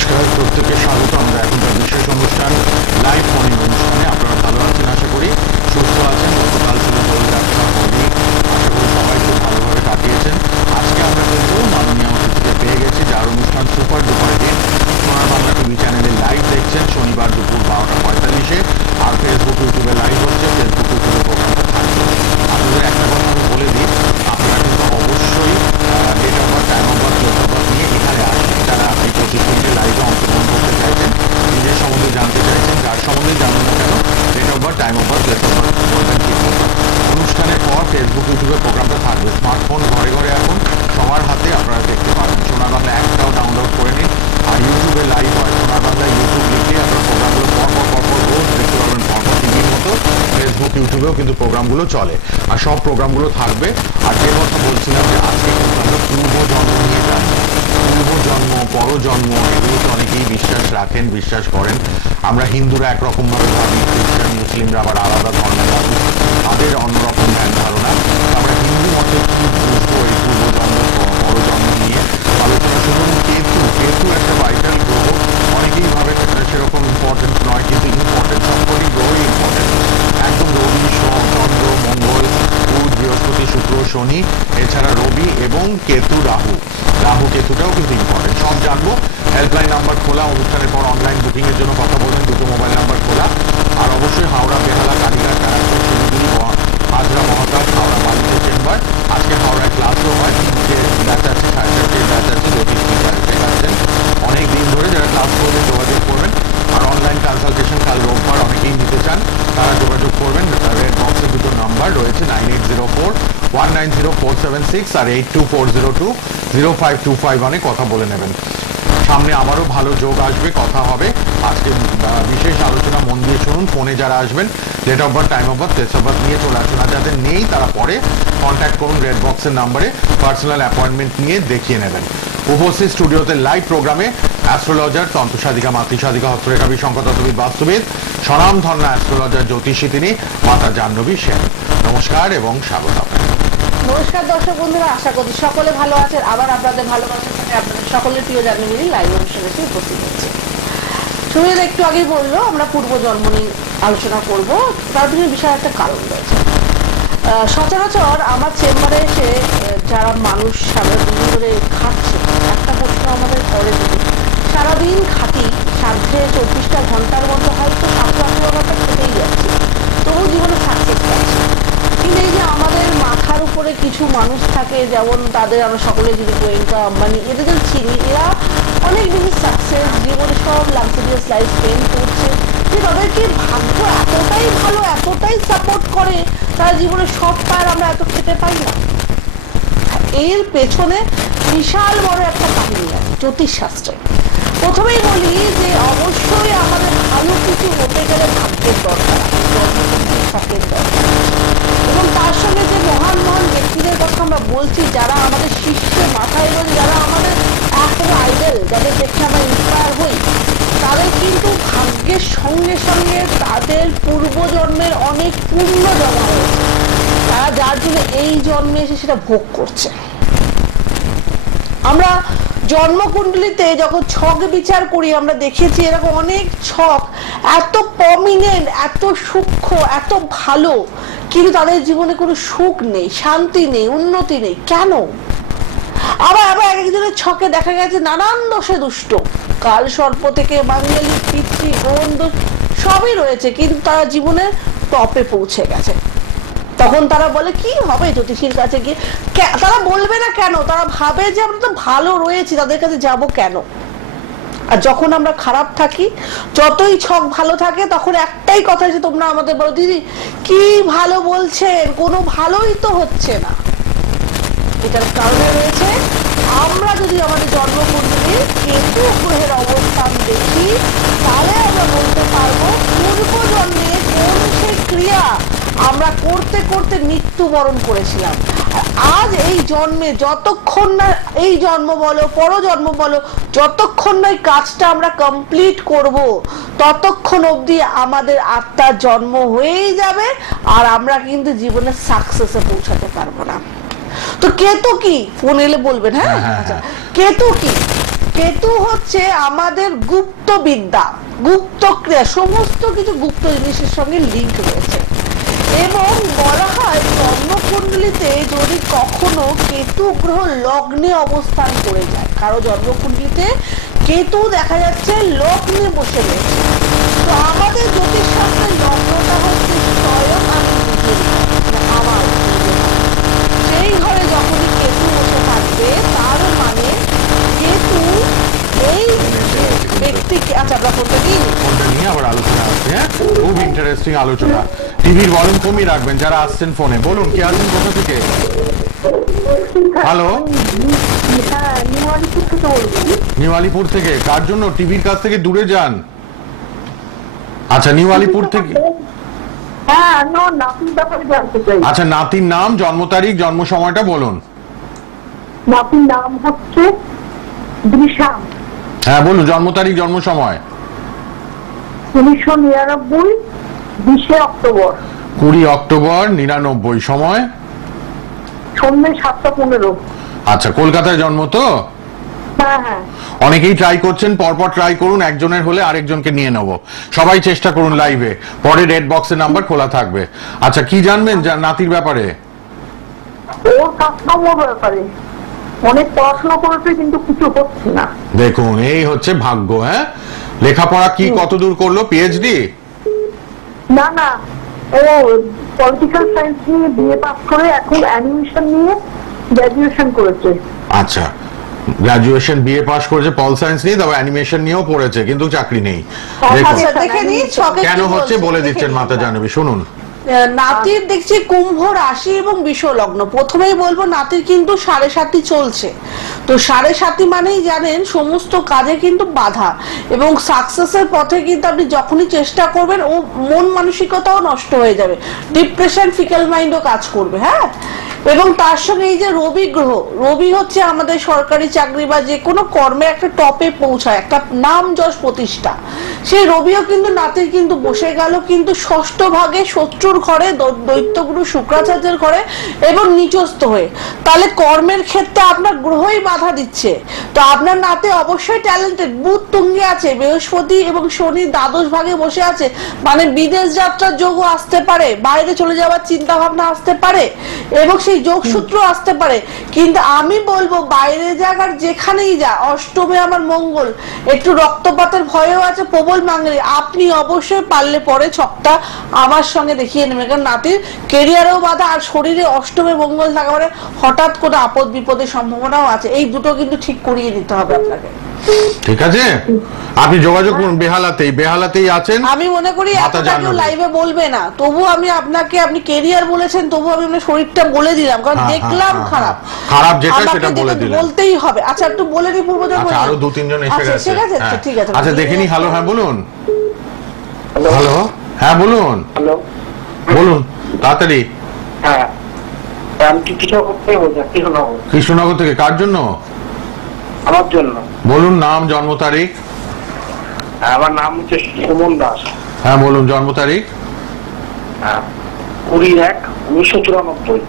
নমস্কার, প্রত্যেককে স্বাগত। আমরা এখনকার বিশেষ অনুষ্ঠান লাইভ মর্নিং অনুষ্ঠানে। আপনারা ভালো আছেন, আশা করি সুস্থ আছেন। গতকাল ছিল দোলযাত্রা, হোলি, আশা করি সবাই খুব ভালোভাবে কাটিয়েছেন। আজকে আমরা কিন্তু মাননীয় অতিথিকে পেয়ে গেছি, যার অনুষ্ঠান সুপার ডুপার হিট। সোনার বাংলা টিভি চ্যানেলে লাইভ দেখছেন শনিবার দুপুর 12:45-এ, আর ফেসবুক ইউটিউবে লাইভ হচ্ছে। ফেসবুক ইউটিউবে প্রোগ্রামটা থাকবে। আপনাদের একটা কথা আমি বলে দিই, আপনারা কিন্তু অবশ্যই date of birth, time of birth, place of birth নিয়ে এখানে আসেন। যারা এই 25 মিনিটের লাইভে অংশগ্রহণ করতে চাইছেন, নিজের সম্বন্ধে জানতে চাইছেন, যার সম্বন্ধে জানুন না কেন, date of birth, time of birth, place of birth বলবেন ঠিক মতো। অনুষ্ঠানের পর ফেসবুক ইউটিউবে প্রোগ্রামটা থাকবে। স্মার্টফোন ঘরে ঘরে এখন সবার হাতে, আপনারা দেখতে পাবেন। সোনার বাংলা অ্যাপটাও ডাউনলোড করে নিন। আর ইউটিউবে লাইভ হয়, সোনার বাংলা ইউটিউব লিখে আপনারা প্রোগ্রামগুলো পরপর রোজ দেখতে পাবেন। পরপর টিভির মতো ফেসবুক ইউটিউবেও কিন্তু প্রোগ্রামগুলো চলে, আর সব প্রোগ্রামগুলো থাকবে। আর যে কথা বলছিলাম যে আজকে কিন্তু আমরা পূর্বজন্ম নিয়ে জানবো। পূর্বজন্ম, পরজন্ম, এগুলোতে অনেকেই বিশ্বাস রাখেন, বিশ্বাস করেন। আমরা হিন্দুরা একরকমভাবে ভাবি, খ্রিস্টান মুসলিমরা আবার আলাদা ধর্মের মানুষ, তাদের অন্যরকম ধ্যান ধারণা। আমরা হিন্দু মতে কি বুঝবো এই পূর্বজন্ম পরজন্ম নিয়ে আলোচনা শুনুন। কেতু একটা ভাইটাল গ্রহ, অনেকেই ভাবেন সেরকম ইম্পর্টেন্ট নয়, কিন্তু ইম্পর্টেন্ট। সবকটি গ্রহই ইম্পর্টেন্ট একদম। রবি, চন্দ্র, মঙ্গল, বুধ, বৃহস্পতি, শুক্র, শনি, এছাড়া রবি এবং কেতু, রাহু কেতুটাও কিন্তু ইম্পর্টেন্ট। সব জানবো। হেল্পলাইন নাম্বার খোলা, অনুষ্ঠানের পর অনলাইন বুকিং এর জন্য কথা বলবেন। দুটো মোবাইল নাম্বার খোলা। আর অবশ্যই হাওড়া, বেহালা, কালীঘাট, ব্যারাকপুর, শিলিগুড়ি, হাজরা, মহাকাশ, হাওড়া বাণিজ্য চেম্বার। আজকে হাওড়ায় ক্লাসও হয়, যে ব্যাচ আছে 4:30 ব্যাচ আছে, জ্যোতিষ শেখাচ্ছেন অনেক দিন ধরে। যারা ক্লাস করবে যোগাযোগ করবেন। আর অনলাইন কনসালটেশন কাল রোববার অনেকেই নিতে চান, তারা যোগাযোগ করবেন। রেড বক্সের দুটো নাম্বার রয়েছে, 9804190476 আর 8240205251-এ কথা বলে নেবেন। সামনে আবারও ভালো যোগ আসবে, কথা হবে। আজকে বিশেষ আলোচনা মন দিয়ে শুনুন। ফোনে যারা আসবেন, date of birth, time of birth, place of birth নিয়ে চলে আসুন। আর যাদের নেই তারা পরে কন্ট্যাক্ট করুন রেড বক্সের নাম্বারে, পার্সোনাল অ্যাপয়েন্টমেন্ট নিয়ে দেখিয়ে নেবেন। উপস্থিত স্টুডিওতে লাইভ প্রোগ্রামে অ্যাস্ট্রোলজার, তন্ত্রসাধিকা, মাতৃসাধিকা, হস্তরেখাবি, সংখ্যাতত্ত্ববিদ, বাস্তুবিদ, স্বনামধন্য অ্যাস্ট্রোলজার, জ্যোতিষী তিনি মাতা জাহ্নবী সেন। নমস্কার এবং স্বাগত। নমস্কার দর্শক বন্ধুরা, আশা করি সকলে ভালো আছেন। আবার আপনাদের ভালোবাসার সাথে আপনাদের সকলের প্রিয় জাহ্নবী লাইভ অনুষ্ঠানে এসে উপস্থিত হচ্ছে। সুমিতা একটু আগেই বললো আমরা পূর্বজন্ম নিয়ে আলোচনা করবো। তার পিছনে বিশাল একটা কারণ রয়েছে। সচরাচর আমার চেম্বারে এসে যারা মানুষ সারাদিন ধরে খাচ্ছে, একটা প্রশ্ন আমাদের করে যদি সারাদিন খাটি, সাধ্যে 24টা ঘন্টার মধ্যে হয়তো 7-8 ঘন্টা খেতেই যাচ্ছে, তবু জীবনে সাকসেস পাচ্ছে। কিন্তু এই যে আমাদের মাথার উপরে কিছু মানুষ থাকে, যেমন তাদের আমরা সকলে যদি গোয়েঙ্কা, আম্বানি, এদের চিনি, এরা অনেক বেশি সাকসেস, জীবনে সব লাক্সারিয়াস লাইফ স্পেন্ড করছে, যে তাদেরকে ভাগ্য এতটাই ভালো, এতটাই সাপোর্ট করে, তারা জীবনে সব পায়, আমরা এত খেতে পাই না। এর পেছনে বিশাল বড় একটা কাহিনী আছে জ্যোতিষশাস্ত্রে। প্রথমেই বলি যে অবশ্যই আমাদের ভালো কিছু হতে গেলে ভাগ্যের দরকার, শখের দরকার। এবং তার সঙ্গে যে মহান মহান ব্যক্তিদের কথা আমরা বলছি, যারা আমাদের শীর্ষে মাথায় এবং যারা আমাদের এখনো আইডল, যাদের দেখে আমরা ইন্সপায়ার হই, তাদের কিন্তু ভাগ্যের সঙ্গে সঙ্গে তাদের পূর্বজন্মের অনেক পুণ্য জমা হয়েছে, তারা যার জন্য এই জন্মে এসে সেটা ভোগ করছে। আমরা জন্মকুণ্ডলিতে যখন ছক বিচার করি, আমরা দেখেছি এরকম অনেক ছক এত প্রমিনেন্ট, এত সূক্ষ্ম, এত ভালো, কিন্তু তাদের জীবনে কোনো সুখ নেই, শান্তি নেই, উন্নতি নেই। কেন? আবার একজনের ছকে দেখা গেছে নানান দোষে দুষ্ট, কাল সর্প থেকে বাঙালি, পিতৃ, গ্রহণ দোষ সবই রয়েছে, কিন্তু তারা জীবনে টপে পৌঁছে গেছে। তখন তারা বলে কি হবে জ্যোতিষীর কাছে গিয়ে? তারা বলবে না কেন? তারা ভাবে যে আমরা তো ভালো রয়েছি, তাদের কাছে যাব কেন? আর যখন আমরা খারাপ থাকি, যতই ছক ভালো থাকে, তখন একটাই কথা যে তোমরা আমাদের বলো, দিদি কি ভালো বলছেন, কোনো ভালোই তো হচ্ছে না। এটার কারণে রয়েছে আমরা যদি আমাদের জন্মকুণ্ডলীর কেতু গ্রহের অবস্থান দেখি, তাহলে আমরা বলতে পারবো পূর্বজন্মে কোন সেই ক্রিয়া আমরা করতে করতে মৃত্যুবরণ করেছিলাম। আজ এই জন্মে যতক্ষণ না এই জন্ম বলো, পরজন্ম বলো, যতক্ষণ না এই কাজটা আমরা কমপ্লিট করব, ততক্ষণ অবধি আমাদের আত্মার জন্ম হয়েই যাবে, আর আমরা কিন্তু জীবনে সাকসেসে পৌঁছাতে পারবো না। তো কেতু কি? ফোন এলে বলবেন। হ্যাঁ, কেতু কি? কেতু হচ্ছে আমাদের গুপ্ত বিদ্যা, গুপ্ত ক্রিয়া, সমস্ত কিছু গুপ্ত জিনিসের সঙ্গে লিঙ্ক রয়েছে। এবং বলা হয় জন্মকুণ্ডলিতে যদি কখনো কেতু গ্রহ লগ্নে অবস্থান করে যায়, কারো জন্মকুণ্ডলিতে কেতু দেখা যাচ্ছে লগ্নে বসে রয়েছে, তো আমাদের জ্যোতিষশাস্ত্রের লগ্নটা হচ্ছে স্বয়ং আমি আমার সেই ঘরে যখনই কেতু বসে থাকবে তার মানে কেতু এই ব্যক্তিকে, আচ্ছা আমরা কোনটা নিয়ে আবার আলোচনা আছে। খুব ইন্টারেস্টিং আলোচনা। টিভির ভলিউম কমিয়ে রাখবেন যারা আসছেন ফোনে। বলুন কে আছেন, কোথা থেকে? হ্যালো, নিউ আলিপুর থেকে। কার জন্য? টিভির কাছ থেকে দূরে যান। আচ্ছা, নিউ আলিপুর থেকে। আচ্ছা, নাতির নাম, জন্ম তারিখ, জন্ম সময়টা বলুন। নাতির নাম হচ্ছে দৃশাম। হ্যাঁ বলুন, জন্ম তারিখ, জন্ম সময়। 1999, 20 অক্টোবর। 20 অক্টোবর 99। সময় সন্ধ্যে 7:15। আচ্ছা, কলকাতায় জন্ম তো? হ্যাঁ হ্যাঁ। অনেকেই ট্রাই করছেন, পরপর ট্রাই করুন, একজনের হলে আরেকজনকে নিয়ে নেব। সবাই চেষ্টা করুন লাইভে, পরে রেড বক্সের নাম্বার খোলা থাকবে। আচ্ছা, কি জানবেন নাতির ব্যাপারে? ওর কাজকর্মের ব্যাপারে অনেক পড়াশোনা করেছে কিন্তু কিছু হচ্ছে না। দেখুন, এই হচ্ছে ভাগ্য। হ্যাঁ, লেখাপড়া কি কতদূর করলো? পিএইচডি? না না, ও পলিটিক্যাল সায়েন্স নিয়ে বিএ পাস করে এখন অ্যানিমেশন নিয়ে গ্র্যাজুয়েশন করেছে। আচ্ছা, গ্রাজুয়েশন বিএ পাস করেছে পল সায়েন্স নিয়ে, তবে অ্যানিমেশন নিয়েও পড়েছে, কিন্তু চাকরি নেই। দেখুন কেন হচ্ছে বলে দিচ্ছেন মাতা জাহ্নবী, শুনুন। নাতির দেখছি কুম্ভ রাশি এবং বিষ লগ্ন। প্রথমেই বলবো নাতির কিন্তু 7.5 চলছে, তো 7.5 মানেই জানেন সমস্ত কাজে কিন্তু বাধা, এবং সাকসেসের পথে কিন্তু আপনি যখনই চেষ্টা করবেন ও মন মানসিকতাও নষ্ট হয়ে যাবে, ডিপ্রেশন, ফিকেল মাইন্ডও কাজ করবে। হ্যাঁ, এবং তার সঙ্গে এই যে রবি গ্রহ, রবি হচ্ছে আমাদের সরকারি চাকরি বা যে কোনো কর্মে একটা টপে পৌঁছায়, একটা নাম যশ প্রতিষ্ঠা, সেই রবিও কিন্তু নাতির কিন্তু বসে গেল কিন্তু ষষ্ঠ ভাগে শত্রুর ঘরে, দৈত্যগুরু শুক্রাচার্যের ঘরে, এবং নিচস্থ হয়ে। তাহলে কর্মের ক্ষেত্রে আপনার গ্রহই বাধা দিচ্ছে। তো আপনার নাতি অবশ্যই ট্যালেন্টেড, বুধ তুঙ্গে আছে, বৃহস্পতি এবং শনি দ্বাদশ ভাগে বসে আছে, মানে বিদেশ যাত্রার যোগও আসতে পারে, বাইরে চলে যাওয়ার চিন্তা ভাবনা আসতে পারে, এবং সেই যোগসূত্র আসতে পারে। কিন্তু আমি বলবো বাইরে জায়গার যেখানেই যা, অষ্টমে আমার মঙ্গল, একটু রক্তপাতের ভয়ও আছে, প্রবল মাঙ্গলি, আপনি অবশ্যই পারলে পরে ছকটা আমার সঙ্গে দেখিয়ে নেবেন, কারণ নাতির কেরিয়ারেও বাধা আর শরীরে অষ্টমে মঙ্গল থাকা মানে হঠাৎ কোনো আপদ বিপদের সম্ভাবনাও আছে। এই দুটো কিন্তু ঠিক করিয়ে নিতে হবে আপনাকে। ঠিক আছে, আপনি যোগাযোগ করুন। বেহালাতেই আছেন। আমি মনে করি আপনাকে লাইভে বলবে না, তবু আমি আপনাকে, আপনি কেরিয়ার বলেছেন, তবু আমি আপনার শরীরটা বলে দিলাম, কারণ দেখলাম খারাপ যেটা সেটা বলে দিলেন, বলতেই হবে। আচ্ছা, একটু বলে দিই পূর্বজন্ম। আচ্ছা, আরো 2-3 জন এসে গেছে। ঠিক আছে, ঠিক আছে। আচ্ছা, দেখেনি। হ্যালো, হ্যাঁ বলুন। হ্যালো, হ্যাঁ বলুন। হ্যালো, বলুন তাড়াতাড়ি। হ্যাঁ, আমি কৃষ্ণনগর থেকে। কার জন্য? আমার জন্য। বলুন নাম, জন্ম তারিখ। আমার নাম হচ্ছে সুমন দাস। হ্যাঁ বলুন, জন্ম তারিখ। 20/1/1994।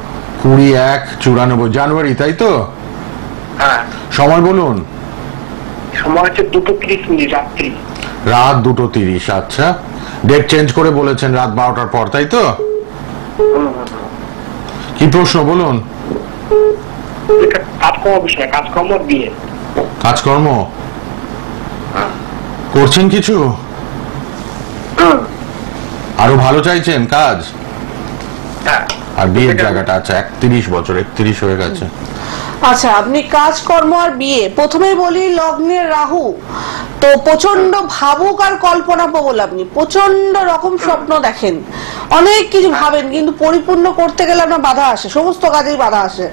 20/1/94 জানুয়ারি, তাই তো? হ্যাঁ। সময় বলুন। সময় হচ্ছে 2:30 রাত্রি। রাত 2:30। আচ্ছা, ডেট চেঞ্জ করে বলেছেন রাত 12টার পর, তাই তো? কি প্রশ্ন বলুন? কাজকর্ম বিষয়, কাজকর্ম, বিয়ে। কাজকর্ম করছেন কিছু? আরো ভালো চাইছেন কাজ? আর বিয়ের জায়গাটা? আচ্ছা, 31 বছর, 31 হয়ে গেছে। আচ্ছা, আপনি কাজকর্ম আর বিয়ে, প্রথমেই বলি লগ্নের রাহু, তো প্রচন্ড ভাবুক আর কল্পনা প্রবল, আপনি প্রচন্ড রকম স্বপ্ন দেখেন, অনেক কিছু ভাবেন, কিন্তু পরিপূর্ণ করতে গেলে আপনার বাধা আসে, সমস্ত কাজেই বাধা আসে।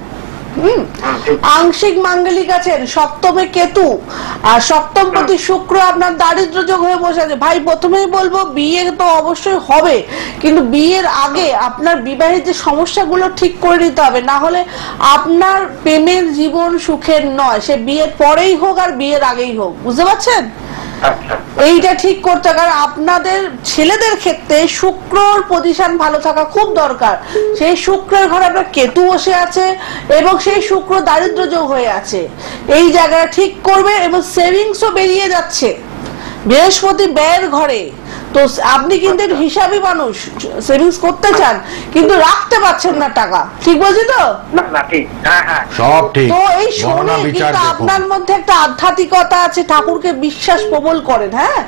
আংশিক মাঙ্গলিক আছেন, সপ্তমে কেতু আর সপ্তমপতি শুক্র আপনার দারিদ্র যোগ হয়ে বসে আছে। ভাই, প্রথমেই বলবো বিয়ে তো অবশ্যই হবে, কিন্তু বিয়ের আগে আপনার বিবাহের যে সমস্যাগুলো ঠিক করে নিতে হবে, না হলে আপনার প্রেমের জীবন সুখের নয়, সে বিয়ের পরেই হোক আর বিয়ের আগেই হোক। বুঝতে পারছেন? আচ্ছা এইটা ঠিক করতে হবে, কারণ আপনাদের ছেলেদের ক্ষেত্রে শুক্রর পজিশন ভালো থাকা খুব দরকার। সেই শুক্রের ঘরে আপনার কেতু বসে আছে এবং সেই শুক্র দারিদ্র যোগ হয়ে আছে, এই জায়গাটা ঠিক করবে। এবং সেভিংসও বেরিয়ে যাচ্ছে, বৃহস্পতি ব্যয়ের ঘরে, তো আপনি কিন্তু হিসাবী মানুষ, সেভিংস করতে চান কিন্তু রাখতে পারছেন না টাকা, ঠিক বলছি তো? না না ঠিক, হ্যাঁ হ্যাঁ সব ঠিক। তো এই গণনা শনি বিচার কিন্তু দেখুন। আপনার মধ্যে একটা আধ্যাত্মিকতা আছে, ঠাকুরকে বিশ্বাস প্রবল করেন, হ্যাঁ,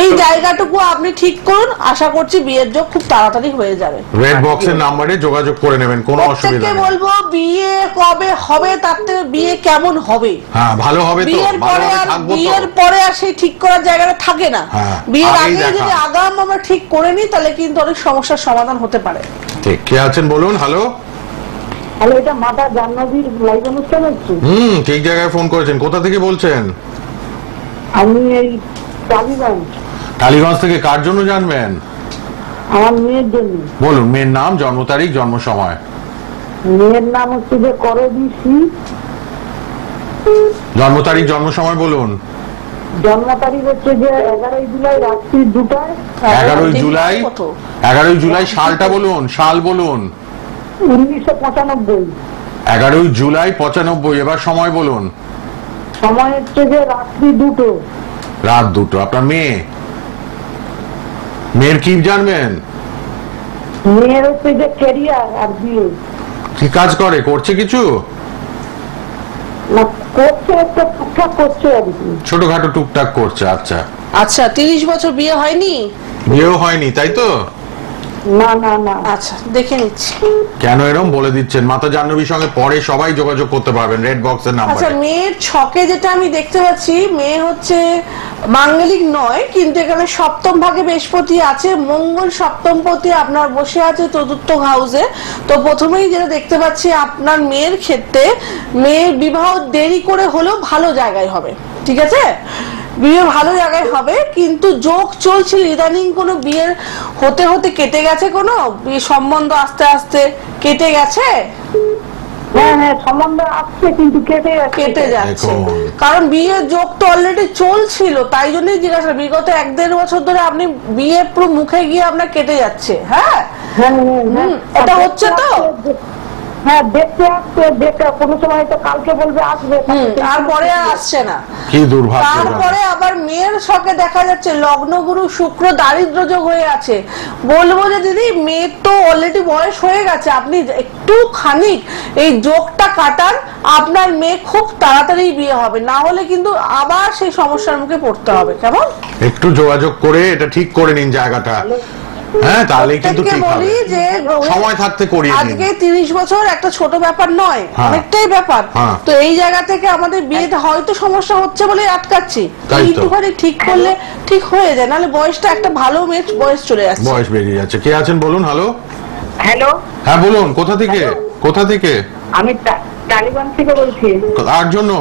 এই জায়গাটুকু আপনি ঠিক করুন, আশা করছি বিয়ের যোগ খুব তাড়াতাড়ি হয়ে যাবে। রেড বক্সের নাম্বারে যোগাযোগ করে নেবেন, কোনো অসুবিধা প্রত্যেককে নেই। বলবো বিয়ে কবে হবে তার থেকে বিয়ে কেমন হবে, হ্যাঁ ভালো হবে তো, বিয়ের পরে ভালোভাবে আর থাকবো তো। বিয়ের পরে আর সেই ঠিক করার জায়গাটা থাকে না। হ্যাঁ, বিয়ের আগেই আগে দেখা। যদি আগাম আমরা ঠিক করে নিই তাহলে কিন্তু অনেক সমস্যার সমাধান হতে পারে। ঠিক, কে আছেন বলুন? হ্যালো। হ্যালো, এটা মাতা জাহ্নবীর লাইভ অনুষ্ঠান হচ্ছে? ঠিক জায়গায় ফোন করেছেন। কোথা থেকে বলছেন? আমি এই টালিগঞ্জ, টালিগঞ্জ থেকে। কার জন্য জানবেন? আমার মেয়ের জন্য। বলুন, মেয়ের নাম, জন্ম তারিখ, জন্ম সময়। মেয়ের নাম হচ্ছে যে করবি, জন্ম তারিখ, জন্ম সময় বলুন। জন্ম তারিখ হচ্ছে যে 11 জুলাই রাত্রি 2টায়। 11 জুলাই। কত? 11 জুলাই সালটা বলুন, সাল বলুন। 1995। 11 জুলাই 95। এবার সময় বলুন। সময় হচ্ছে যে রাত্রি 2টো। রাত 2টো। আপনার মেয়ে, মেয়ের কি জানবেন? মেয়ের হচ্ছে যে ক্যারিয়ার আর বিয়ে। কি কাজ করে, করছে কিছু? না, করছে একটা টুকটাক করছে আর কি। ছোটখাটো টুকটাক করছে। আচ্ছা, আচ্ছা, 30 বছর বিয়ে হয়নি? বিয়েও হয়নি তাই তো? না না না, আচ্ছা, দেখে নিচ্ছি। কেন এরকম বলে দিচ্ছেন? মাতা জাহ্নবীর সঙ্গে পরে সবাই যোগাযোগ করতে পারবেন রেড বক্সের আচ্ছা, নাম্বারে। মেয়ের ছকে যেটা আমি দেখতে পাচ্ছি, মেয়ে হচ্ছে মাঙ্গলিক নয়, কিন্তু এখানে সপ্তম ভাগে বৃহস্পতি আছে, মঙ্গল সপ্তমপতি আপনার বসে আছে চতুর্থ হাউসে। তো প্রথমেই যেটা দেখতে পাচ্ছি আপনার মেয়ের ক্ষেত্রে, মেয়ের বিবাহ দেরি করে হলেও ভালো জায়গায় হবে, ঠিক আছে? বিয়ে ভালো জায়গায় হবে, কিন্তু যোগ চলছিল ইদানিং, কোনো বিয়ের হতে হতে কেটে গেছে, কোনো বিয়ে সম্বন্ধ আস্তে আস্তে কেটে গেছে, হ্যাঁ হ্যাঁ সম্বন্ধ আসছে কিন্তু কেটে কেটে যাচ্ছে। দেখুন। কারণ বিয়ের যোগ তো অলরেডি চলছিল, তাই জন্যই জিজ্ঞাসা, বিগত 1-1.5 বছর ধরে আপনি বিয়ে পুরো মুখে গিয়ে আপনার কেটে যাচ্ছে। হ্যাঁ, হ্যাঁ হ্যাঁ হ্যাঁ, এটা হচ্ছে তো? হ্যাঁ দেখতে আসছে, দেখতে কোনো সময় তো কালকে বলবে আসবে, আর পরে আর আসছে না। কি দুর্ভাগ্য। তারপরে আবার মেয়ের শখে দেখা যাচ্ছে লগ্নগুরু শুক্র দারিদ্র যোগ হয়ে আছে। বলবো যে দিদি, মেয়ের তো অলরেডি বয়স হয়ে গেছে, আপনি একটু খানিক এই যোগটা কাটান, আপনার মেয়ে খুব তাড়াতাড়ি বিয়ে হবে, না হলে কিন্তু আবার সেই সমস্যার মুখে পড়তে হবে। কেমন? একটু যোগাযোগ করে এটা ঠিক করে নিন জায়গাটা, হ্যাঁ, তাহলে কিন্তু ঠিক হবে। বলি যে সময় থাকতে করিয়ে নিন। আজকে 30 বছর একটা ছোট ব্যাপার নয়, হ্যাঁ। অনেকটাই ব্যাপার। হ্যাঁ। তো এই জায়গা থেকে আমাদের বিয়েতে হয়তো সমস্যা হচ্ছে বলে আটকাচ্ছি, তাই তো। এইটুখানি ঠিক করলে ঠিক হয়ে যায়, নাহলে বয়সটা একটা ভালো মেয়ের বয়স চলে যাচ্ছে। বয়স বেরিয়ে যাচ্ছে। কে আছেন বলুন? হ্যালো। হ্যালো, হ্যাঁ বলুন, কোথা থেকে? কোথা থেকে? আমি টালিগঞ্জ থেকে বলছি। কার জন্য?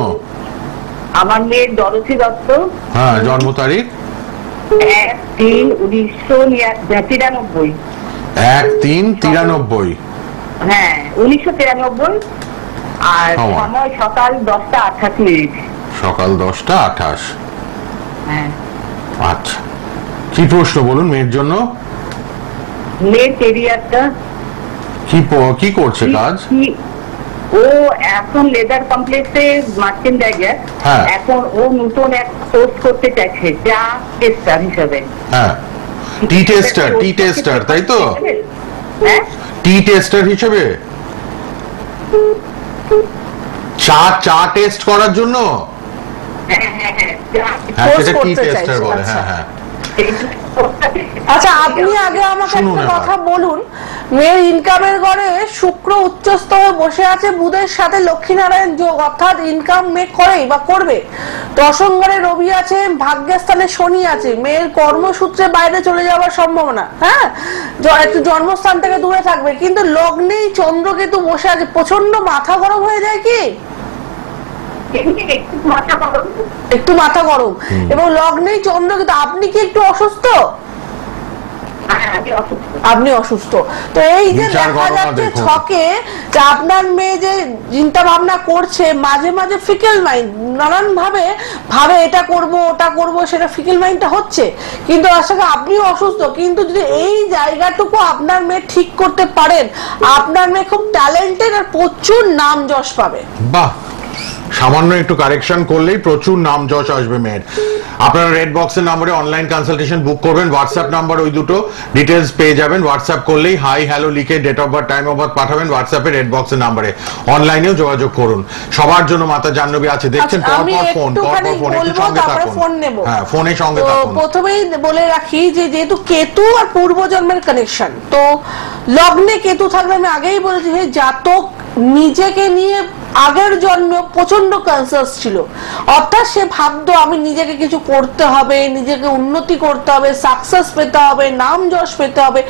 আমার মেয়ের দরসী দত্ত, হ্যাঁ, জন্ম তারিখ 1-3-1993। 1-3-93। হ্যাঁ 1993। আর সময়? সময় সকাল 10:28। সকাল 10:28। হ্যাঁ, আচ্ছা, কি প্রশ্ন বলুন মেয়ের জন্য? মেয়ের ক্যারিয়ারটা কি করছে কাজ? ও এখন লেদার কমপ্লেক্সে মার্চেন্ট জায়গা, হ্যাঁ। এখন ও নতুন এক কোর্স করতে চাইছে চা টেস্টার হিসেবে। হ্যাঁ, টি টেস্টার তাই তো? হ্যাঁ, টি টেস্টার হিসেবে চা টেস্ট করার জন্য। হ্যাঁ হ্যাঁ হ্যাঁ, হ্যাঁ, Course সেটা টি করতে টেস্টার চাইছে, বলে। আচ্ছা। হ্যাঁ হ্যাঁ। আচ্ছা, আপনি আগে আমাকে শুনুন একটা এবার। কথা বলুন, মেয়ের ইনকামের ঘরে শুক্র উচ্চস্তরে বসে আছে, বুধের সাথে লক্ষ্মীনারায়ণ যোগ, অর্থাৎ ইনকাম মেয়ে করেই বা করবে। দশম ঘরে রবি আছে, ভাগ্যস্থানে শনি আছে, মেয়ের কর্মসূত্রে বাইরে চলে যাওয়ার সম্ভাবনা। হ্যাঁ, একটু জন্মস্থান থেকে দূরে থাকবে, কিন্তু লগ্নেই চন্দ্রকেতু বসে আছে, প্রচন্ড মাথা গরম হয়ে যায় কি? একটু মাথা গরম, এবং লগ্নেই চন্দ্রকেতু। আপনি কি একটু অসুস্থ? আপনি অসুস্থ। তো এই যে বিচার দেখা গণনা যাচ্ছে দেখুন। ছকে যে আপনার মেয়ে যে চিন্তা ভাবনা করছে, মাঝে মাঝে ফিকেল মাইন্ড, নানান ভাবে ভাবে এটা করব ওটা করব, সেটা ফিকেল মাইন্ডটা হচ্ছে। কিন্তু আসলে আপনিও অসুস্থ, কিন্তু যদি এই জায়গাটুকু আপনার মেয়ে ঠিক করতে পারেন, আপনার মেয়ে খুব ট্যালেন্টেড আর প্রচুর নাম যশ পাবে। বাহ, সামান্য একটু কারেকশন করলেই প্রচুর নাম যশ আসবে মেয়ের। আপনারা রেড বক্সের নম্বরে অনলাইন কনসালটেশন বুক করবেন, হোয়াটসঅ্যাপ নাম্বার ওই দুটো ডিটেলস পেয়ে যাবেন। হোয়াটসঅ্যাপ করলেই হাই হ্যালো লিখে date of birth time of birth পাঠাবেন হোয়াটসঅ্যাপে রেড বক্সের নম্বরে। অনলাইনেও যোগাযোগ করুন। সবার জন্য মাতা জাহ্নবী আছে, দেখছেন পর পর ফোন, পর পর ফোন, একটু সঙ্গে থাকুন। হ্যাঁ, ফোনে সঙ্গে থাকুন। প্রথমেই বলে রাখি যে যেহেতু কেতু আর পূর্বজন্মের কানেকশন, তো লগ্নে কেতু থাকলে আমি আগেই বলেছি যে জাতক নিজেকে নিয়ে আগের জন্মে প্রচন্ড কনসাস ছিল, অর্থাৎ সে ভাবতো আমি নিজেকে কিছু করতে হবে, নিজেকে উন্নতি করতে হবে, সাকসেস পেতে হবে, নাম যশ পেতে হবে,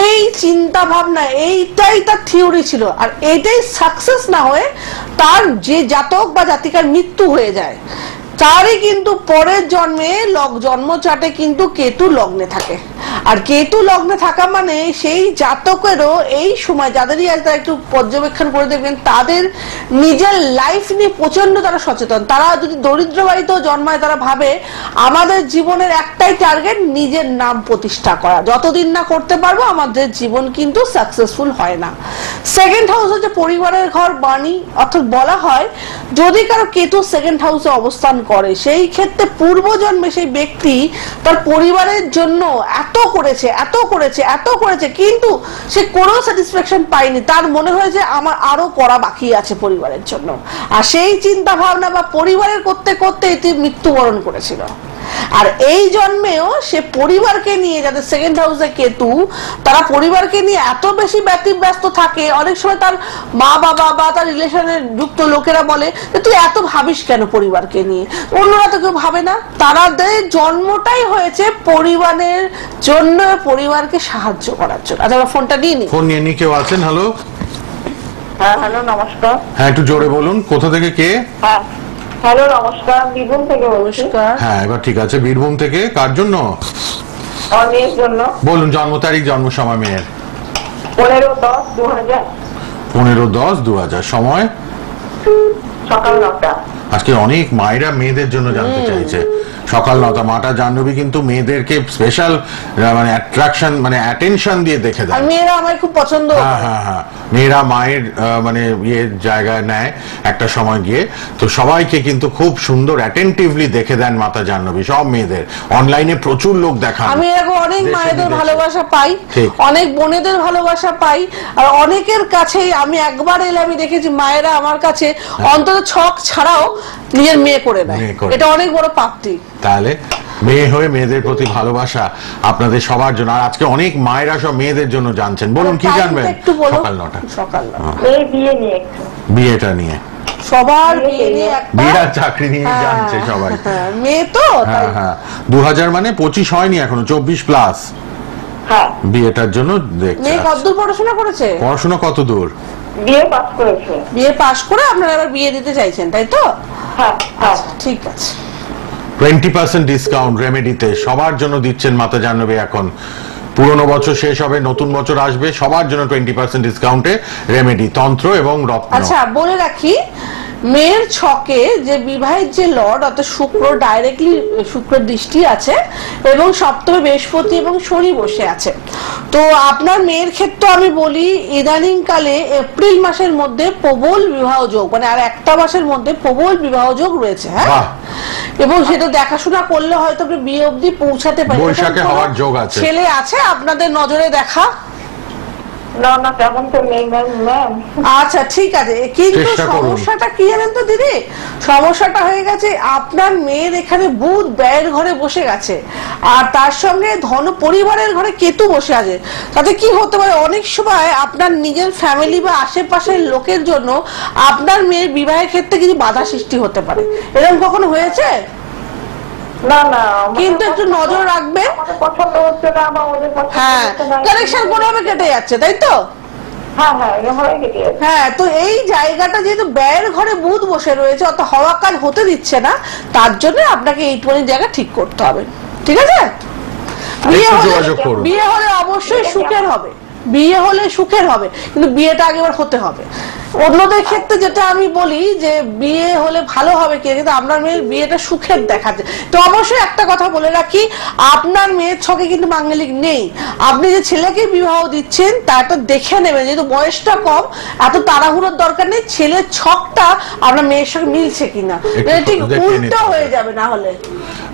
এই চিন্তা ভাবনা, এইটাই তার থিওরি ছিল। আর এইটাই সাকসেস না হয়ে তার যে জাতক বা জাতিকার মৃত্যু হয়ে যায়, তারই কিন্তু পরের জন্মে জন্ম চাটে কিন্তু কেতু লগ্নে থাকে। আর কেতু লগ্নে থাকা মানে সেই জাতকেরও এই সময়, যাদেরই আজ তারা একটু পর্যবেক্ষণ করে দেখবেন, তাদের নিজের লাইফ নিয়ে প্রচন্ড তারা সচেতন। তারা যদি দরিদ্র বাড়িতেও জন্মায়, তারা ভাবে আমাদের জীবনের একটাই টার্গেট নিজের নাম প্রতিষ্ঠা করা, যতদিন না করতে পারবো আমাদের জীবন কিন্তু সাকসেসফুল হয় না। সেকেন্ড হাউস হচ্ছে পরিবারের ঘর, বাণী, অর্থাৎ বলা হয় যদি কারো কেতু সেকেন্ড হাউসে অবস্থান করে, সেই ক্ষেত্রে পূর্বজন্মে সেই ব্যক্তি তার পরিবারের জন্য এত করেছে, এত করেছে, এত করেছে, কিন্তু সে কোনো স্যাটিসফ্যাকশন পায়নি। তার মনে হয়েছে আমার আরো করা বাকি আছে পরিবারের জন্য, আর সেই চিন্তা ভাবনা বা পরিবারের করতে করতে এটি মৃত্যুবরণ করেছিল। আর এই জন্মেও সে পরিবারকে নিয়ে, যাদের সেকেন্ড হাউসে কেতু, তারা পরিবারকে নিয়ে এত বেশি ব্যস্ত থাকে, অনেক সময় তার মা বাবা বা তার রিলেশনের যুক্ত লোকেরা বলে যে তুই এত ভাবিস কেন পরিবারকে নিয়ে, অন্যরা তো কেউ ভাবে না। তাদের জন্মটাই হয়েছে পরিবারের জন্য, পরিবারকে সাহায্য করার জন্য। আচ্ছা, আমরা ফোনটা নিয়ে নিই। ফোন নিয়ে নি কেউ আছেন? হ্যালো, হ্যাঁ হ্যালো নমস্কার। হ্যাঁ একটু জোরে বলুন, কোথা থেকে কে? হ্যাঁ হ্যালো নমস্কার, বীরভূম থেকে বলছি। হ্যাঁ এবার ঠিক আছে। বীরভূম থেকে কার জন্য? আমার মেয়ের জন্য। বলুন জন্ম তারিখ, জন্ম সময় মেয়ের। 15/10/2000। 15/10/2000, সময় সকাল 9টা। আজকে অনেক মায়েরা মেয়েদের জন্য জানতে চাইছে। সকাল 9টা। মাতা জাহ্নবী কিন্তু মেয়েদেরকে স্পেশাল মানে অ্যাট্রাকশন, মানে অ্যাটেনশন দিয়ে দেখে আর দেয়। মেয়েরা আমায় খুব পছন্দ করে। হ্যাঁ হ্যাঁ হ্যাঁ, মেয়েরা মায়ের মানে জায়গায় নেয় একটা সময় গিয়ে। তো সবাইকে কিন্তু খুব সুন্দর অ্যাটেন্টিভলি দেখে দেন মাতা জাহ্নবী, সব মেয়েদের। অনলাইনে প্রচুর লোক দেখান। আমি এরকম অনেক মায়েদের ভালোবাসা পাই, অনেক বোনেদের ভালোবাসা পাই, আর অনেকের কাছেই আমি একবার এলে আমি দেখেছি মায়েরা আমার কাছে অন্তত ছক ছাড়াও নিজের মেয়ে করে দেয়। এটা অনেক বড় প্রাপ্তি। তাহলে মেয়ে হয়ে মেয়েদের প্রতি ভালোবাসা আপনাদের সবার জন্য। আর আজকে অনেক মায়েরা সব মেয়েদের জন্য জানছেন। বলুন কি জানবেন? সকাল 9টা। সকাল 9টা। এই বিয়ে নিয়ে, বিয়েটা নিয়ে, সবার বিয়ে নিয়ে, একটা বিয়ে আর চাকরি নিয়ে জানছে সবাই। মেয়ে তো হ্যাঁ হ্যাঁ, 2000 মানে 25 হয়নি এখনো, 24+। হ্যাঁ বিয়েটার জন্য দেখছে। মেয়ে কতদূর পড়াশোনা করেছে? পড়াশোনা কত দূর? বিয়ে পাস করেছে। বিয়ে পাস করে আপনারা এবার বিয়ে দিতে চাইছেন, তাই তো? হ্যাঁ হ্যাঁ ঠিক আছে। 20% ডিসকাউন্ট রেমেডিতে সবার জন্য দিচ্ছেন মাতা জাহ্নবী এখন। পুরনো বছর শেষ হবে, নতুন বছর আসবে, সবার জন্য 20% ডিসকাউন্টে রেমেডি, তন্ত্র এবং রত্ন। আচ্ছা বলে রাখি, মেয়ের ছকে যে বিবাহের যে লর্ড অর্থাৎ শুক্র, ডাইরেক্টলি শুক্রের দৃষ্টি আছে এবং সপ্তমে বৃহস্পতি এবং শনি বসে আছে। তো আপনার মেয়ের ক্ষেত্রে আমি বলি ইদানিং কালে এপ্রিল মাসের মধ্যে প্রবল বিবাহ যোগ, মানে আর একটা মাসের মধ্যে প্রবল বিবাহ যোগ রয়েছে। হ্যাঁ, এবং সেটা দেখাশোনা করলে হয়তো আপনি বিয়ে অবধি পৌঁছাতে পারেন। বৈশাখে হওয়ার যোগ আছে। ছেলে আছে আপনাদের নজরে দেখা? না না, তেমন তো নেই ম্যাম। আচ্ছা ঠিক আছে, কিন্তু সমস্যাটা কি জানেন তো দিদি, সমস্যাটা হয়ে গেছে আপনার মেয়ের এখানে বুধ ব্যয়ের ঘরে বসে গেছে, আর তার সঙ্গে ধন পরিবারের ঘরে কেতু বসে আছে। তাতে কি হতে পারে, অনেক সময় আপনার নিজের ফ্যামিলি বা আশেপাশের লোকের জন্য আপনার মেয়ের বিবাহের ক্ষেত্রে কিছু বাধা সৃষ্টি হতে পারে। এরকম কখনো হয়েছে? না না, কিন্তু একটু নজর রাখবেন। আমাদের পছন্দ হচ্ছে না বা ওদের পছন্দ হ্যাঁ, হচ্ছে না, কানেকশন কোনোভাবে কেটে যাচ্ছে, তাই তো? হ্যাঁ হ্যাঁ এভাবে কেটে যাচ্ছে। হ্যাঁ, তো এই জায়গাটা যেহেতু ব্যয়ের ঘরে বুধ বসে রয়েছে, অত হওয়া কাজ হতে দিচ্ছে না, তার জন্য আপনাকে এই 20 জায়গা ঠিক করতে হবে। ঠিক আছে? বিয়ে হলে অবশ্যই সুখের হবে, বিয়ে হলে সুখের হবে, কিন্তু বিয়েটা আগেবার হতে হবে। অন্যদের ক্ষেত্রে যেটা আমি বলি যে বিয়ে হলে ভালো হবে কি, কিন্তু আপনার মেয়ের বিয়েটা সুখের দেখাচ্ছে। তো অবশ্যই একটা কথা বলে রাখি, আপনার মেয়ের ছকে কিন্তু মাঙ্গলিক নেই। আপনি যে ছেলেকে বিবাহ দিচ্ছেন তাটা দেখে নেবেন, যেহেতু বয়সটা কম, এত তাড়াহুড়োর দরকার নেই, ছেলের ছকটা আপনার মেয়ের সঙ্গে মিলছে কিনা, ঠিক উল্টো হয়ে যাবে না হলে।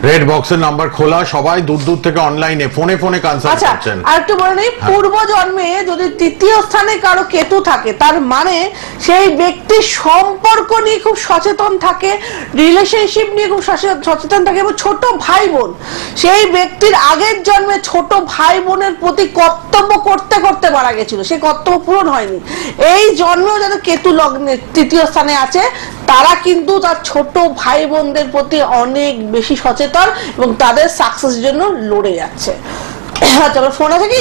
রেড বক্সের নাম্বার খোলা, সবাই দূর দূর থেকে অনলাইনে ফোনে কানসাল্ট আচ্ছা, করছেন। আর একটু বলে নেই, পূর্ব জন্মে যদি তৃতীয় স্থানে কারো কেতু থাকে, তার মানে সেই ব্যক্তি সম্পর্ক নিয়ে খুব সচেতন থাকে, রিলেশনশিপ নিয়ে খুব সচেতন থাকে, এবং ছোট ভাই বোন, সেই ব্যক্তির আগের জন্মে ছোট ভাই বোনের প্রতি কর্তব্য করতে করতে মারা গেছিল, সেই কর্তব্য পূরণ হয়নি। এই জন্মেও যারা কেতু লগ্নে তৃতীয় স্থানে আছে, তারা কিন্তু তার ছোট ভাই বোনদের প্রতি অনেক বেশি সচেতন এবং তাদের সাকসেসের জন্য লড়ে যাচ্ছে। চলো, ফোন আছে কি?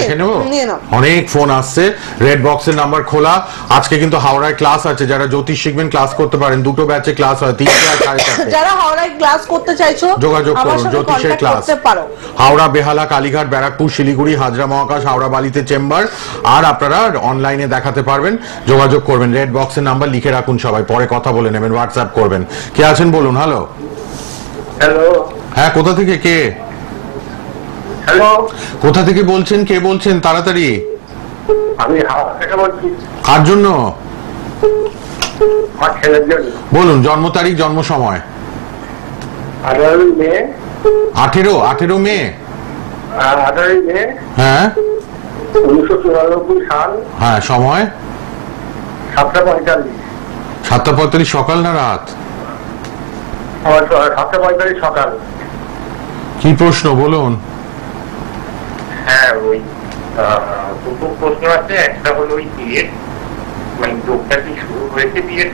নিয়ে নাও। অনেক ফোন আসছে। রেড বক্সের নাম্বার খোলা। আজকে কিন্তু হাওড়ায় ক্লাস আছে, যারা জ্যোতিষ শিখবেন ক্লাস করতে পারেন, দুটো ব্যাচে ক্লাস হয়, 3টা আর 4:30। যারা হাওড়ায় ক্লাস করতে চাইছো যোগাযোগ করুন, জ্যোতিষের ক্লাস। হাওড়া, বেহালা, কালীঘাট, ব্যারাকপুর, শিলিগুড়ি, হাজরা মহাকাশ, হাওড়া বালিতে চেম্বার, আর আপনারা অনলাইনে দেখাতে পারবেন। যোগাযোগ করবেন। রেড বক্সের নাম্বার লিখে রাখুন সবাই, পরে কথা বলে নেবেন, হোয়াটসঅ্যাপ করবেন। কে আছেন বলুন? হ্যালো। হ্যালো। হ্যাঁ, কোথা থেকে কে? হ্যালো। কোথা থেকে বলছেন? কে বলছেন? তাড়াতাড়ি। আমি হাওড়া থেকে বলছি। কার জন্য? আমার ছেলের জন্য। বলুন, জন্ম তারিখ, জন্ম সময়। 18 মে। 18 মে। 18 মে। হ্যাঁ, 1994 সাল। হ্যাঁ, সময় 7:45। 7:45 সকাল না রাত? 7:45 সকাল। কি প্রশ্ন বলুন? হ্যাঁ, ওই দুটো প্রশ্ন আছে। একটা হলো ওই বিয়ের, মানে যোগটা কি শুরু হয়েছে বিয়ের?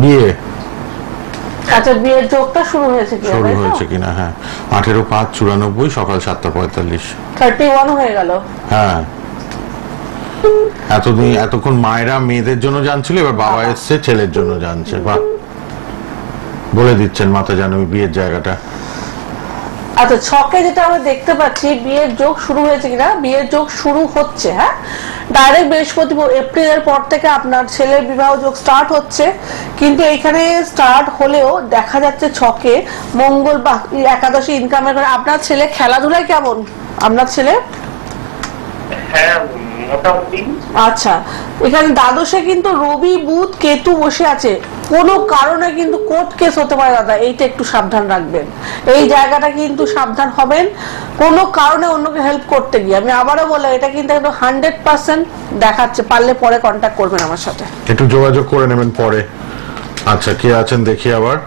বিয়ে আচ্ছা, বিয়ের যোগটা শুরু হয়েছে কি? শুরু হয়েছে কিনা? হ্যাঁ, 18/5/94 সকাল 7:45। 31 হয়ে গেল। হ্যাঁ, এতক্ষণ মায়েরা মেয়েদের জন্য জানছিল, এবার বাবা এসছে ছেলের জন্য জানছে। বাহ, বলে দিচ্ছেন মাতা জানবী বিয়ের জায়গাটা। আচ্ছা, ছকে যেটা আমরা দেখতে পাচ্ছি, বিয়ের যোগ শুরু হয়েছে কিনা? বিয়ের যোগ শুরু হচ্ছে। হ্যাঁ, ডাইরেক্ট বৃহস্পতি এপ্রিলের পর থেকে আপনার ছেলের বিবাহ যোগ স্টার্ট হচ্ছে, কিন্তু এখানে স্টার্ট হলেও দেখা যাচ্ছে ছকে মঙ্গল বা একাদশী ইনকামের কারণে। আপনার ছেলে খেলাধুলায় কেমন? আপনার ছেলে? হ্যাঁ, মোটামুটি। আচ্ছা, এখানে দ্বাদশে কিন্তু রবি, বুধ, কেতু বসে আছে, কোনো কারণে কিন্তু কোর্ট কেস হতে পারে দাদা, এইটা একটু সাবধান রাখবেন। এই জায়গাটা কিন্তু সাবধান হবেন, কোনো কারণে অন্যকে হেল্প করতে গিয়ে। আমি আবারও বললাম, এটা কিন্তু একদম 100% দেখাচ্ছে। পারলে পরে কন্ট্যাক্ট করবেন আমার সাথে, একটু যোগাযোগ করে নেবেন পরে। আচ্ছা, কে আছেন দেখি আবার।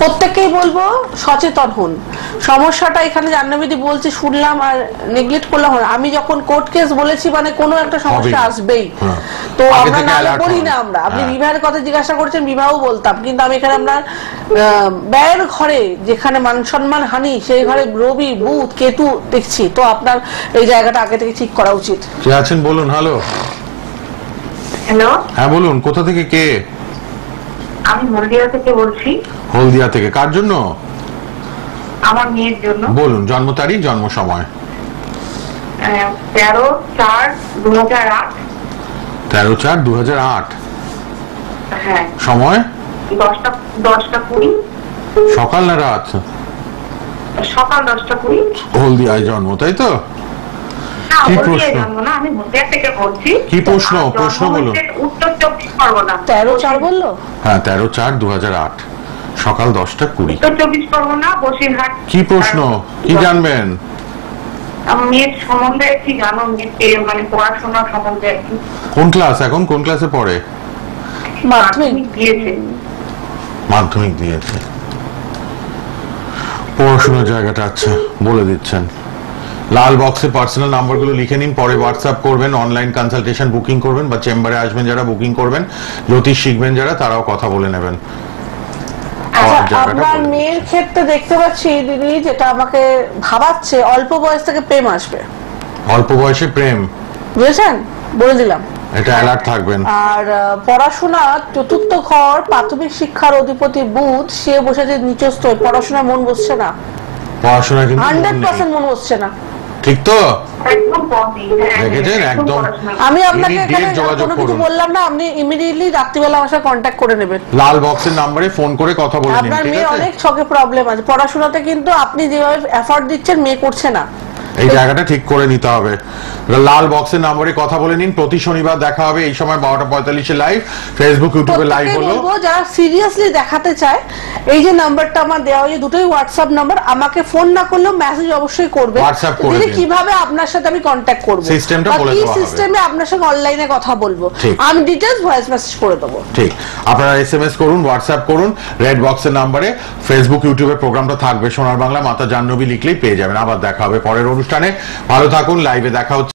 প্রত্যেককেই বলবো সচেতন হন। সমস্যাটা এখানে জাহ্নবীদি বলছে শুনলাম আর নেগলেক্ট করলাম। আমি যখন কোর্ট কেস বলেছি মানে কোনো একটা সমস্যা আসবেই, তো আমরা নাহলে বলি না। আমরা, আপনি বিবাহের কথা জিজ্ঞাসা করছেন, বিবাহ বলতাম, কিন্তু আমি এখানে আমরা ব্যয়ের ঘরে যেখানে মান সম্মান হানি, সেই ঘরে রবি, বুধ, কেতু দেখছি। তো আপনার এই জায়গাটা আগে থেকে ঠিক করা উচিত। কে আছেন বলুন? হ্যালো। হ্যালো, হ্যাঁ বলুন, কোথা থেকে কে? আমি হলদিয়া থেকে বলছি। হলদিয়া থেকে। কার জন্য? আমার মেয়ের জন্য। বলুন, জন্ম তারিখ, জন্ম সময়। 13/4/2008। 13/4/2008। হ্যাঁ। সময় 10:20 সকাল না রাত? সকাল 10:20। হলদিয়ায় জন্ম, তাই তো? কি প্রশ্ন? না, আমি হলদিয়া থেকে বলছি। কি প্রশ্ন? প্রশ্ন বলুন। উত্তর 24 পরগনা। 13/4 বললো? হ্যাঁ, 13/4/2008 সকাল 10:20। উত্তর 24 পরগনা, বসিরহাট। কি প্রশ্ন? কি জানবেন? মেয়ের সম্বন্ধে কি জানো? মেয়ের মানে পড়াশোনা সম্বন্ধে। কোন ক্লাস এখন? কোন ক্লাসে পড়ে? মাধ্যমিক দিয়েছে। মাধ্যমিক দিয়েছে। পড়াশোনার জায়গাটা আচ্ছা বলে দিচ্ছেন। লাল বক্সে পার্সোনাল নাম্বারগুলো লিখে নিন, পরে হোয়াটসঅ্যাপ করবেন, অনলাইন কনসালটেশন বুকিং করবেন, বা চেম্বারে আসবেন যারা বুকিং করবেন, জ্যোতিষ শিখবেন যারা, তারাও কথা বলে নেবেন। আপনার মেয়ের ক্ষেত্রে দেখতে পাচ্ছি দিদি, যেটা আমাকে ভাবাচ্ছে, অল্প বয়স থেকে প্রেম আসবে। অল্প বয়সে প্রেম? বুঝেছেন? বলে দিলাম। এটা অ্যালার্ট থাকবেন। আর পড়াশোনা চতুর্থ ঘর প্রাথমিক শিক্ষার অধিপতি বুধ, সে বসেছে নিচস্থ, পড়াশোনায় মন বসছে না, পড়াশোনা কিন্তু 100% মন বসছে না। ঠিক তো একদম পথই, হ্যাঁ, দেখেছেন একদম। আমি আপনাকে Immediate এখানে যোগাযোগ কোনো কিছু করুন। বললাম না, আপনি ইমিডিয়েটলি রাত্রিবেলা আমার সাথে কন্ট্যাক্ট করে নেবেন। লাল বক্সের নম্বরে ফোন করে কথা বলে নিন, আপনার ঠিক মেয়ে আছে? অনেক ছকে প্রবলেম আছে পড়াশোনাতে, কিন্তু আপনি যেভাবে এফর্ট দিচ্ছেন মেয়ে করছে না। এই জায়গাটা ঠিক করে নিতে হবে। লাল বক্সের নম্বরে কথা বলে নিন। প্রতি শনিবার দেখা হবে এই সময় 12:45 লাইভ, ফেসবুক ইউটিউবে লাইভ প্রত্যেককে হলো। বলবো যারা সিরিয়াসলি দেখাতে চায়, এই যে নাম্বারটা আমার দেওয়া হয়েছে, দুটোই হোয়াটসঅ্যাপ নাম্বার, আমাকে ফোন না করলেও মেসেজ অবশ্যই করবে। WhatsApp করে দিদি দিন। কিভাবে আপনার সাথে আমি কন্ট্যাক্ট করব, সিস্টেমটা বা বলে কি দেওয়া হবে। সিস্টেমে আপনার সঙ্গে অনলাইনে কথা বলবো, ঠিক। আমি ডিটেইলস ভয়েস মেসেজ করে দেবো। ঠিক, আপনারা এসএমএস করুন, হোয়াটসঅ্যাপ করুন, রেড বক্সের নাম্বারে। ফেসবুক ইউটিউবে প্রোগ্রামটা থাকবে সোনার বাংলা, মাতা জাহ্নবী লিখলেই পেয়ে যাবেন। আবার দেখা হবে পরের অনুষ্ঠানে। ভালো থাকুন, লাইভে দেখা হচ্ছে।